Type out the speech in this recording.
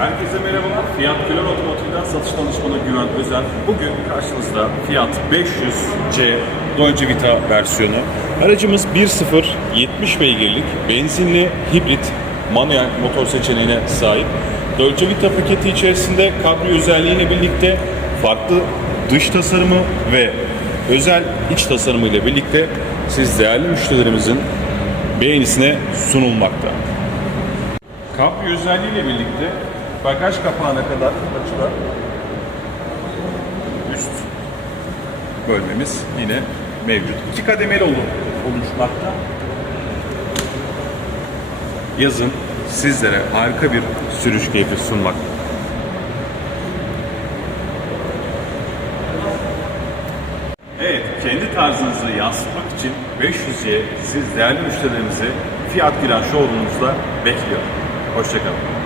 Herkese merhabalar. Fiat Güler Otomotiv'den satış danışmanı Güven Özel. Bugün karşınızda Fiat 500C Dolce Vita versiyonu. Aracımız 1.0 70 beygirlik benzinli hibrit manuel motor seçeneğine sahip. Dolce Vita paketi içerisinde kabrio özelliğiyle birlikte farklı dış tasarımı ve özel iç tasarımı ile birlikte siz değerli müşterilerimizin beğenisine sunulmakta. Kabrio özelliğiyle birlikte bagaj kapağına kadar açılan üst bölmemiz yine mevcut. İki kademeli olu- oluşmakta. Yazın sizlere harika bir sürüş keyfi sunmakta. Evet, kendi tarzınızı yansıtmak için 500'ye siz değerli müşterilerimizi Fiat Gülen Showroom'umuzda bekliyor. Hoşçakalın.